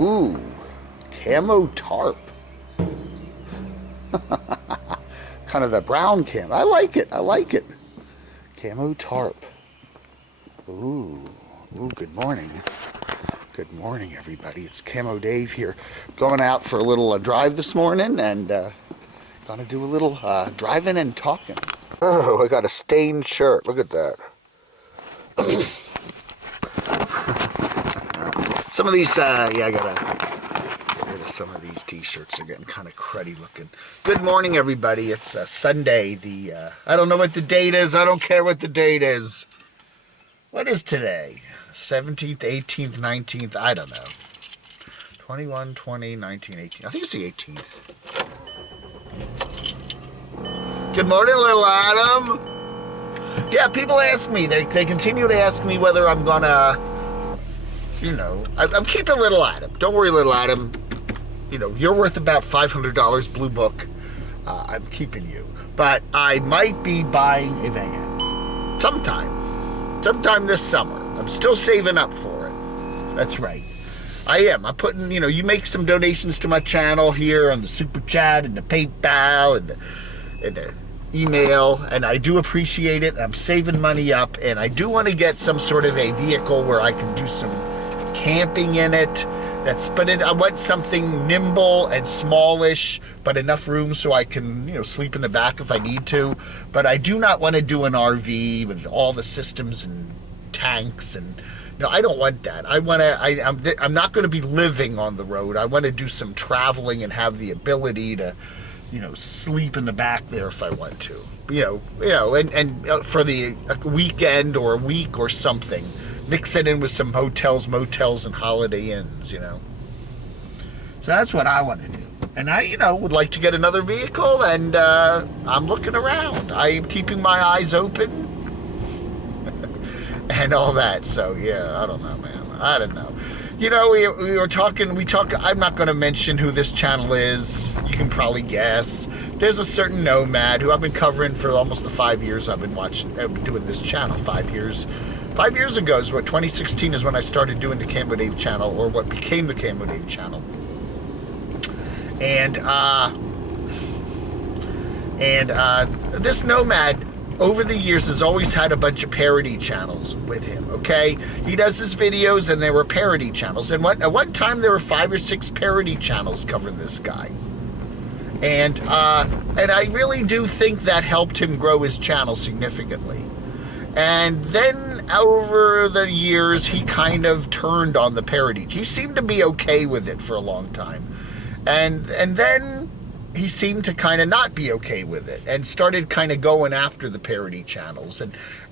Ooh, camo tarp. Kind of the brown camo. I like it. I like it. Camo tarp. Ooh, good morning. Good morning, everybody. It's Camo Dave here. Going out for a little drive this morning and gonna do a little driving and talking. Oh, I got a stained shirt. Look at that. Some of these, yeah, I gotta get rid of some of these t-shirts. They're getting kind of cruddy looking. Good morning, everybody. It's Sunday. I don't know what the date is. I don't care what the date is. What is today? 17th, 18th, 19th? I don't know. 21, 20, 19, 18. I think it's the 18th. Good morning, little Adam. Yeah, people ask me. They continue to ask me whether I'm gonna... You know, I'm keeping little Adam. Don't worry, little Adam. You know, you're worth about $500, Blue Book. I'm keeping you. But I might be buying a van. Sometime this summer. I'm still saving up for it. That's right. I am. I'm putting, you know, you make some donations to my channel here on the Super Chat and the PayPal and the email, and I do appreciate it. I'm saving money up, and I do want to get some sort of a vehicle where I can do some camping in it. I want something nimble and smallish, but enough room so I can, you know, sleep in the back if I need to. But I do not want to do an RV with all the systems and tanks, and no, I don't want that. I'm not going to be living on the road. I want to do some traveling and have the ability to, you know, sleep in the back there if I want to. You know, and for the weekend or a week or something. Mix it in with some hotels, motels, and Holiday Inns, you know. So that's what I want to do. And I, you know, would like to get another vehicle, and I'm looking around. I'm keeping my eyes open and all that. So, yeah, I don't know, man. I don't know. You know, we were talking, I'm not going to mention who this channel is. You can probably guess. There's a certain Nomad who I've been covering for almost the 5 years I've been doing this channel. 5 years. 5 years ago is what, 2016 is when I started doing the Camo Dave channel, or what became the Camo Dave channel. And this Nomad, over the years, has always had a bunch of parody channels with him, okay? He does his videos, and they were parody channels. And at one time, there were 5 or 6 parody channels covering this guy. And I really do think that helped him grow his channel significantly. And then over the years, he kind of turned on the parody. He seemed to be okay with it for a long time. And then he seemed to kind of not be okay with it and started kind of going after the parody channels.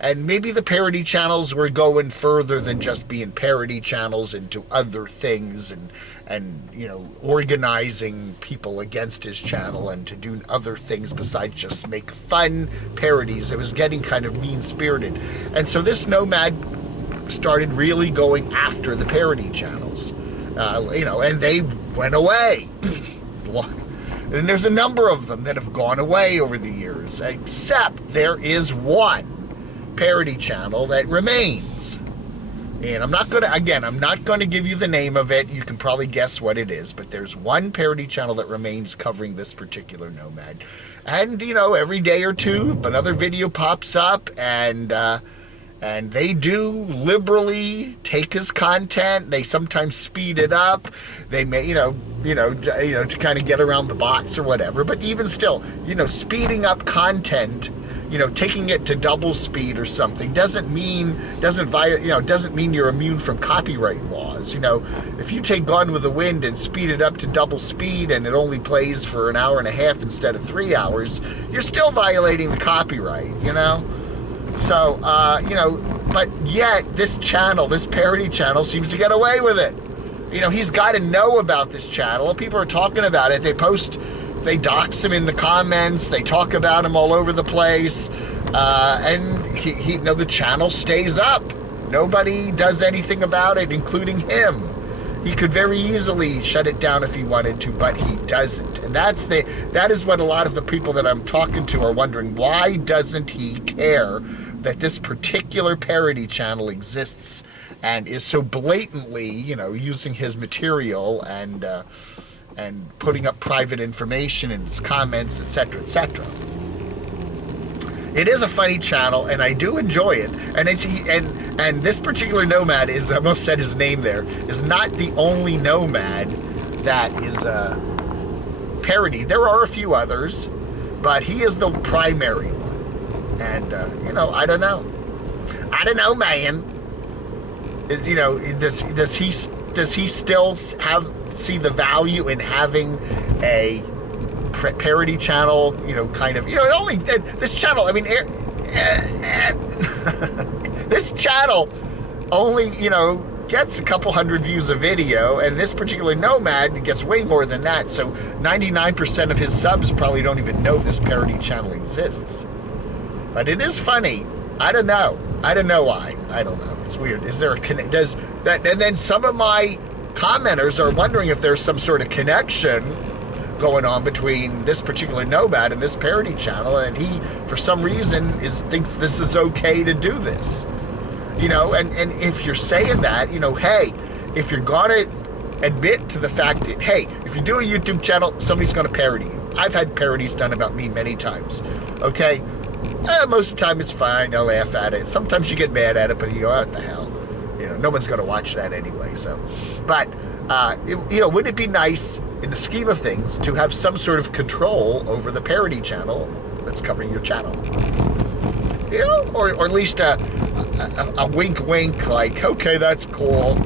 And maybe the parody channels were going further than just being parody channels into other things and you know, organizing people against his channel and to do other things besides just make fun parodies. It was getting kind of mean-spirited. And so this Nomad started really going after the parody channels. You know, and they went away. And there's a number of them that have gone away over the years, except there is one parody channel that remains. And I'm not going to give you the name of it. You can probably guess what it is, but there's one parody channel that remains covering this particular Nomad. And, you know, every day or two, another video pops up, and they do liberally take his content. They sometimes speed it up. They may, you know, to kind of get around the bots or whatever. But even still, you know, speeding up content, you know, taking it to double speed or something doesn't mean you're immune from copyright laws. You know, if you take Gone with the Wind and speed it up to double speed and it only plays for an hour and a half instead of 3 hours, you're still violating the copyright, you know? So, you know, but yet this parody channel seems to get away with it. You know, he's got to know about this channel. People are talking about it. They dox him in the comments. They talk about him all over the place. And he, you know, the channel stays up. Nobody does anything about it, including him. He could very easily shut it down if he wanted to, but he doesn't. And that is what a lot of the people that I'm talking to are wondering. Why doesn't he care that this particular parody channel exists and is so blatantly, using his material and putting up private information in his comments, etc., etc. It is a funny channel, and I do enjoy it. And and this particular Nomad is, I almost said his name there, is not the only Nomad that is parody. There are a few others, but he is the primary one. And I don't know. I don't know, man. Does he still see the value in having a parody channel? Only this channel. I mean, this channel only gets a couple hundred views a video, and this particular Nomad gets way more than that. So 99% of his subs probably don't even know this parody channel exists. But it is funny. I don't know why. I don't know. It's weird. Is there does that? And then some of my commenters are wondering if there's some sort of connection going on between this particular Nomad and this parody channel, and he, for some reason, thinks this is okay to do this. And if you're saying that, hey, if you're gonna admit to the fact that, hey, if you do a YouTube channel, somebody's gonna parody you. I've had parodies done about me many times. Okay. Most of the time it's fine. I'll laugh at it. Sometimes you get mad at it, but you go, what the hell? No one's going to watch that anyway. So, but, wouldn't it be nice in the scheme of things to have some sort of control over the parody channel that's covering your channel? Or at least a wink wink, like, okay, that's cool.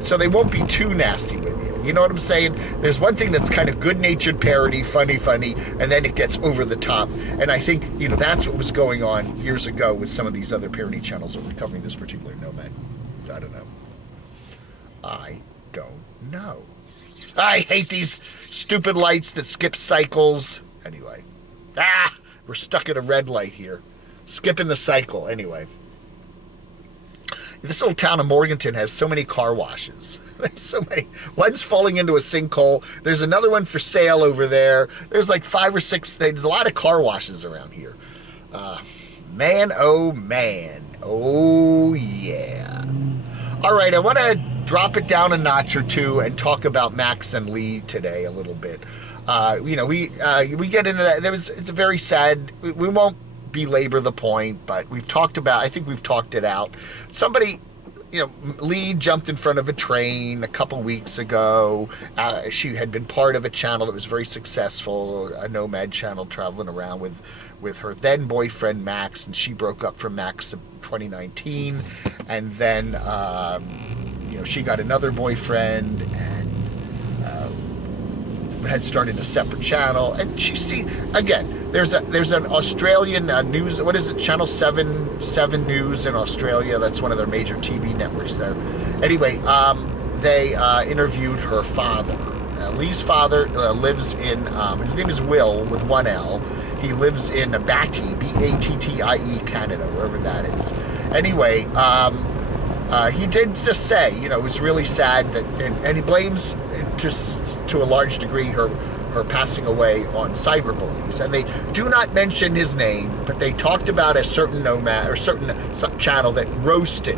So they won't be too nasty with you. You know what I'm saying? There's one thing that's kind of good-natured parody, funny, and then it gets over the top. And I think, that's what was going on years ago with some of these other parody channels that were covering this particular Nomad. I don't know. I hate these stupid lights that skip cycles. Anyway. We're stuck at a red light here. Skipping the cycle, anyway. This little town of Morganton has so many car washes. There's so many. One's falling into a sinkhole. There's another one for sale over there. There's like 5 or 6. There's a lot of car washes around here. Man, oh man. Oh yeah. All right, I want to drop it down a notch or two and talk about Max and Lee today a little bit. We get into that. It's a very sad. We won't belabor the point, but I think we've talked it out. Somebody, Lee jumped in front of a train a couple weeks ago. She had been part of a channel that was very successful, a Nomad channel, traveling around with her then boyfriend Max, and she broke up from Max in 2019, and then she got another boyfriend and had started a separate channel. And again, there's an Australian news, what is it, Channel 7 News in Australia. That's one of their major TV networks there. Anyway, they interviewed her father. Lee's father lives in, his name is Will with one L. He lives in Battie, B-A-T-T-I-E, Canada, wherever that is. Anyway, he did just say, it was really sad that, and he blames to a large degree her passing away on cyberbullies. And they do not mention his name, but they talked about a certain Nomad or certain channel that roasted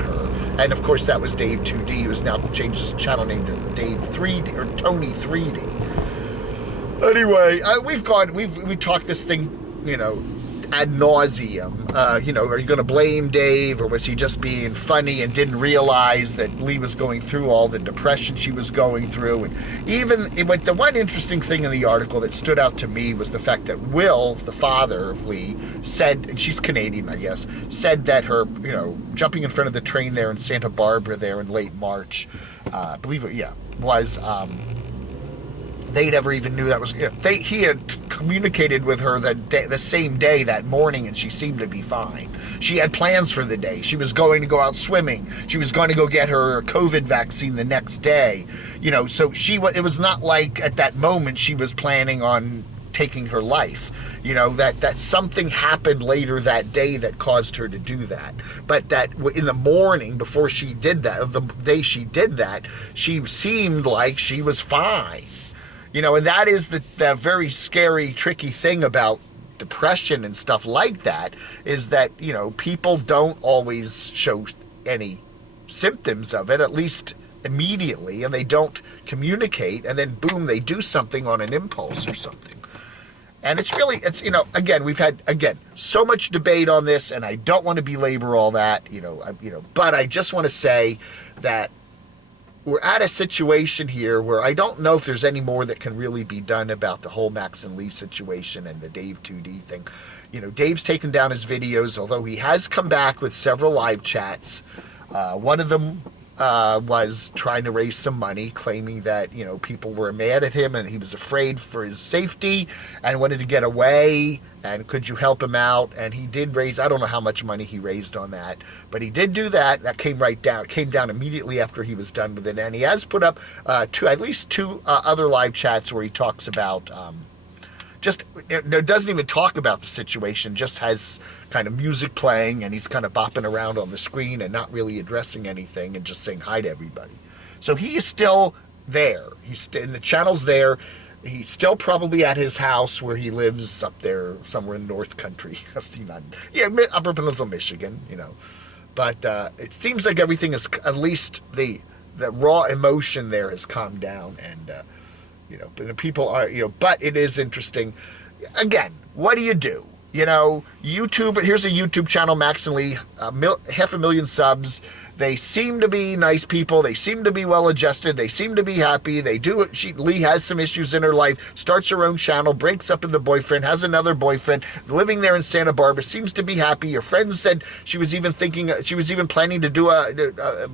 her. And of course that was Dave 2D, who's now changed his channel name to Dave 3D or Tony 3D. Anyway, we talked this thing, ad nauseum. Are you going to blame Dave, or was he just being funny and didn't realize that Lee was going through all the depression she was going through? And the one interesting thing in the article that stood out to me was the fact that Will, the father of Lee, said, and she's Canadian, I guess, said that her, jumping in front of the train there in Santa Barbara there in late March, I believe it, was, they never even knew that was, he had communicated with her the same day, that morning, and she seemed to be fine. She had plans for the day. She was going to go out swimming. She was going to go get her COVID vaccine the next day. So it was not like at that moment she was planning on taking her life. That something happened later that day that caused her to do that. But that in the morning before she did that, the day she did that, she seemed like she was fine. And that is the very scary, tricky thing about depression and stuff like that, is that, people don't always show any symptoms of it, at least immediately, and they don't communicate, and then boom, they do something on an impulse or something. And it's really, it's, you know, again, we've had, again, so much debate on this, and I don't want to belabor all that, but I just want to say that we're at a situation here where I don't know if there's any more that can really be done about the whole Max and Lee situation and the Dave 2D thing. Dave's taken down his videos, although he has come back with several live chats. One of them was trying to raise some money, claiming that, people were mad at him and he was afraid for his safety and wanted to get away, and could you help him out? And he did raise, I don't know how much money he raised on that, but he did do that. That came right down, came down immediately after he was done with it. And he has put up at least two other live chats where he talks about, doesn't even talk about the situation, just has kind of music playing, and he's kind of bopping around on the screen and not really addressing anything and just saying hi to everybody. So he is still there. And the channel's there. He's still probably at his house where he lives up there somewhere in North Country of the Upper Peninsula, Michigan, But it seems like everything is, at least the raw emotion there has calmed down, and but the people are, but it is interesting. Again, what do? YouTube, here's a YouTube channel, Max and Lee, 500,000 subs. They seem to be nice people. They seem to be well-adjusted. They seem to be happy. Lee has some issues in her life, starts her own channel, breaks up with the boyfriend, has another boyfriend, living there in Santa Barbara, seems to be happy. Her friends said she was even planning to do a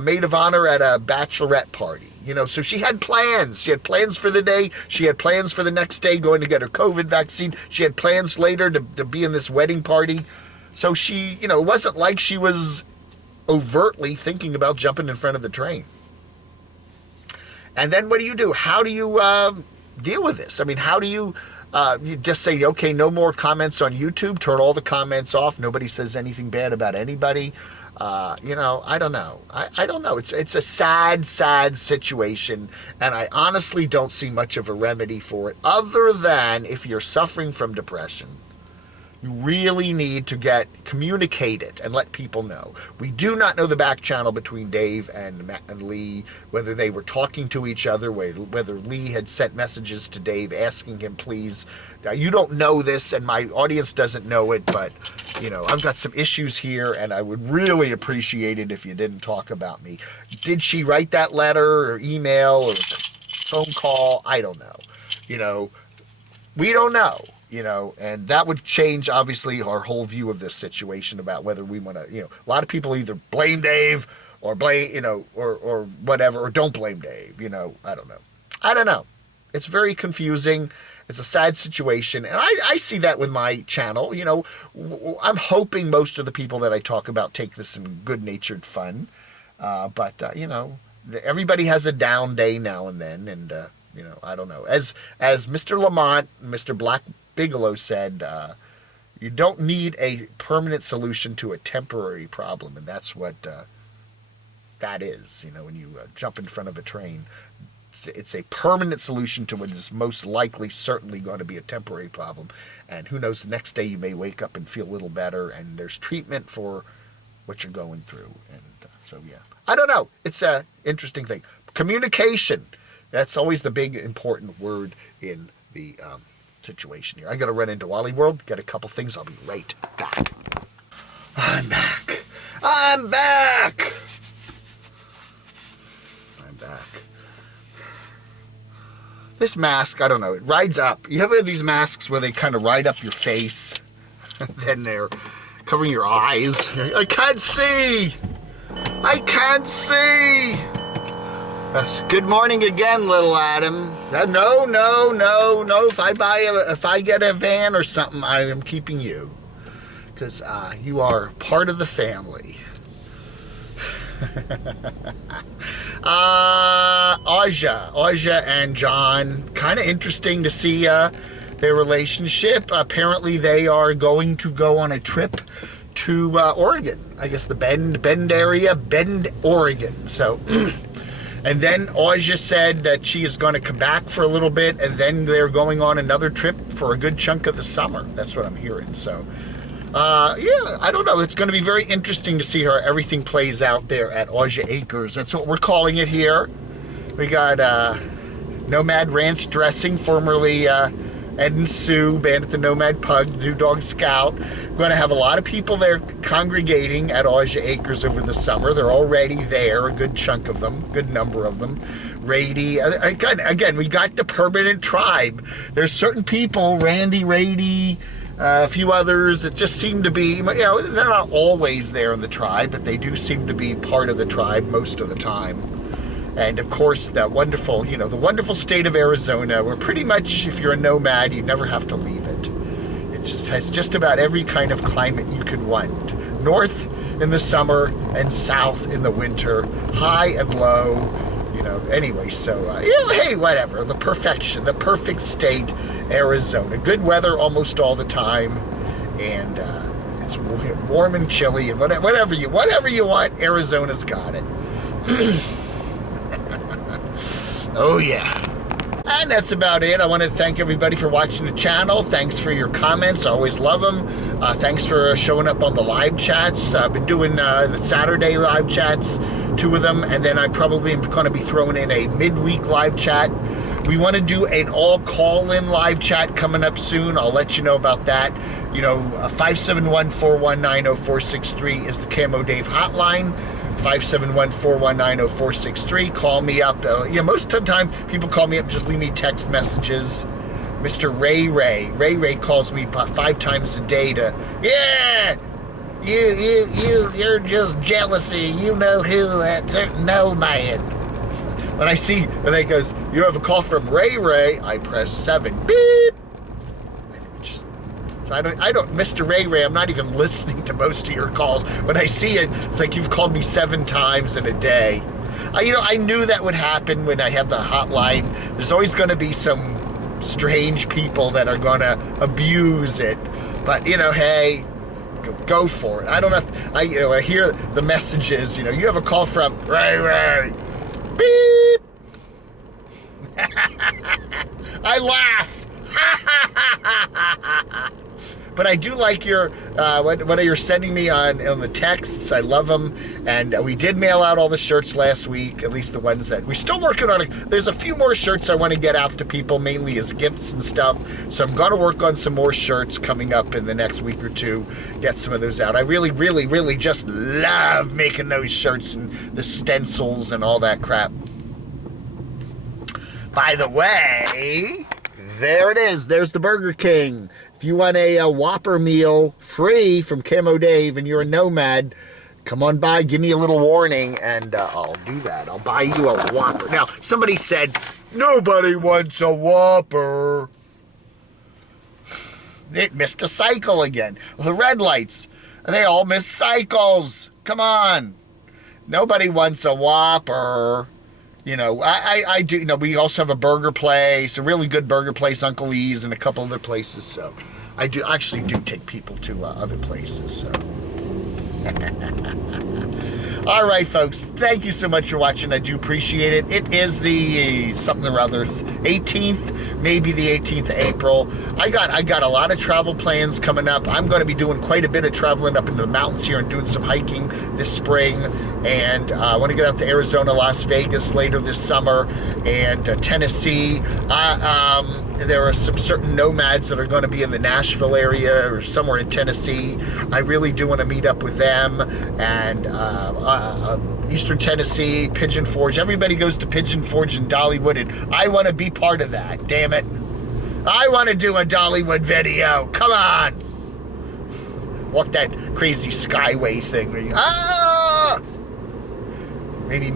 maid of honor at a bachelorette party. So she had plans. She had plans for the day. She had plans for the next day, going to get her COVID vaccine. She had plans later to be in this wedding party. So she, it wasn't like she was overtly thinking about jumping in front of the train. And then what do you do? How do you deal with this? I mean, how do you just say, okay, no more comments on YouTube, turn all the comments off, nobody says anything bad about anybody? I don't know. I don't know. It's a sad, sad situation, and I honestly don't see much of a remedy for it, other than if you're suffering from depression. You really need to communicate it and let people know. We do not know the back channel between Dave and Lee, whether they were talking to each other, whether Lee had sent messages to Dave asking him, please. You don't know this, and my audience doesn't know it, but, I've got some issues here, and I would really appreciate it if you didn't talk about me. Did she write that letter or email or phone call? I don't know. We don't know. And that would change, obviously, our whole view of this situation about whether we want to, a lot of people either blame Dave or blame, or whatever, or don't blame Dave, I don't know. It's very confusing. It's a sad situation. And I see that with my channel. I'm hoping most of the people that I talk about take this in good-natured fun. But everybody has a down day now and then. And, I don't know. As Mr. Lamont, Mr. Black Bigelow said, you don't need a permanent solution to a temporary problem, and that's what that is. When you jump in front of a train, it's a permanent solution to what is most likely certainly going to be a temporary problem. And who knows, the next day you may wake up and feel a little better, and there's treatment for what you're going through. And so, yeah, I don't know. It's an interesting thing. Communication. That's always the big important word in the situation here. I got to run into Wally World, get a couple things. I'll be right back. I'm back. I'm back. This mask, I don't know, it rides up. You ever have these masks where they kind of ride up your face, and then they're covering your eyes? I can't see. I can't see. Yes. Good morning again, little Adam. No. If I get a van or something, I am keeping you, because you are part of the family. Aja and John, kind of interesting to see their relationship. Apparently, they are going to go on a trip to Oregon. I guess the Bend area, Bend, Oregon. So. And then Aja said that she is going to come back for a little bit, and then they're going on another trip for a good chunk of the summer. That's what I'm hearing. So Yeah, I don't know. It's going to be very interesting to see how everything plays out there at Aja Acres. That's what we're calling it here. We got Nomad Ranch Dressing, formerly Ed and Sue, band at the Nomad Pug, the New Dog Scout. We're going to have a lot of people there congregating at Aja Acres over the summer. They're already there, a good chunk of them, good number of them. Rady, again, we got the permanent tribe. There's certain people, Randy, Rady, a few others that just seem to be, they're not always there in the tribe, but they do seem to be part of the tribe most of the time. And of course, that wonderful, the wonderful state of Arizona, where pretty much if you're a nomad, you never have to leave it. It just has just about every kind of climate you could want. North in the summer and south in the winter, high and low, anyway, so, hey, whatever, the perfect state, Arizona. Good weather almost all the time, and it's warm and chilly, and whatever you want, Arizona's got it. Oh, yeah. And that's about it. I want to thank everybody for watching the channel. Thanks for your comments. I always love them. Thanks for showing up on the live chats. I've been doing the Saturday live chats, 2 of them, and then I probably am going to be throwing in a midweek live chat. We want to do an all-call-in live chat coming up soon. I'll let you know about that. 571-419-0463 is the Camo Dave hotline. 571-419-0463. Call me up. Most of the time, people call me up and just leave me text messages. Mr. Ray calls me 5 times a day to, you're just jealousy. You know who that certain nomad. When he goes, you have a call from Ray, I press 7. Beep. I don't, Mr. Ray, I'm not even listening to most of your calls. When I see it, it's like you've called me 7 times in a day. I knew that would happen when I have the hotline. There's always going to be some strange people that are going to abuse it. But, hey, go for it. I don't have, I hear the messages, you have a call from Ray. Beep. I laugh. But I do like your what you're sending me on the texts. I love them, and we did mail out all the shirts last week, at least the ones that we're still working on. There's a few more shirts I want to get out to people, mainly as gifts and stuff. So I'm going to work on some more shirts coming up in the next week or 2. Get some of those out. I really, really, really just love making those shirts and the stencils and all that crap. By the way, there it is. There's the Burger King. If you want a Whopper meal free from Camo Dave and you're a nomad, come on by, give me a little warning, and I'll do that. I'll buy you a Whopper. Now, somebody said, nobody wants a Whopper. It missed a cycle again. Well, the red lights, they all miss cycles. Come on. Nobody wants a Whopper. I do, we also have a burger place, a really good burger place, Uncle E's, and a couple other places, so I actually do take people to other places, so. All right, folks, thank you so much for watching. I do appreciate it. It is the something or other 18th, maybe the 18th of April. I got a lot of travel plans coming up. I'm going to be doing quite a bit of traveling up into the mountains here and doing some hiking this spring. And I want to get out to Arizona, Las Vegas later this summer, and Tennessee. There are some certain nomads that are going to be in the Nashville area or somewhere in Tennessee. I really do want to meet up with them. And Eastern Tennessee, Pigeon Forge. Everybody goes to Pigeon Forge and Dollywood, and I want to be part of that. Damn it. I want to do a Dollywood video. Come on. Walk that crazy skyway thing. Where you, maybe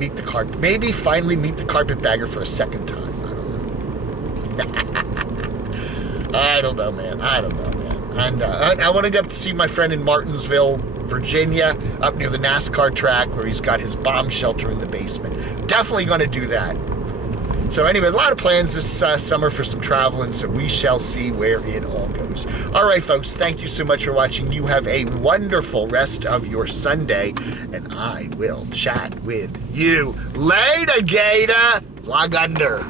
maybe finally meet the carpetbagger for a second time. I don't know, man. And I want to go up to see my friend in Martinsville, Virginia, up near the NASCAR track where he's got his bomb shelter in the basement. Definitely going to do that. So anyway, a lot of plans this summer for some traveling, so we shall see where it all goes. All right, folks, thank you so much for watching. You have a wonderful rest of your Sunday, and I will chat with you later, Gator. Flag under.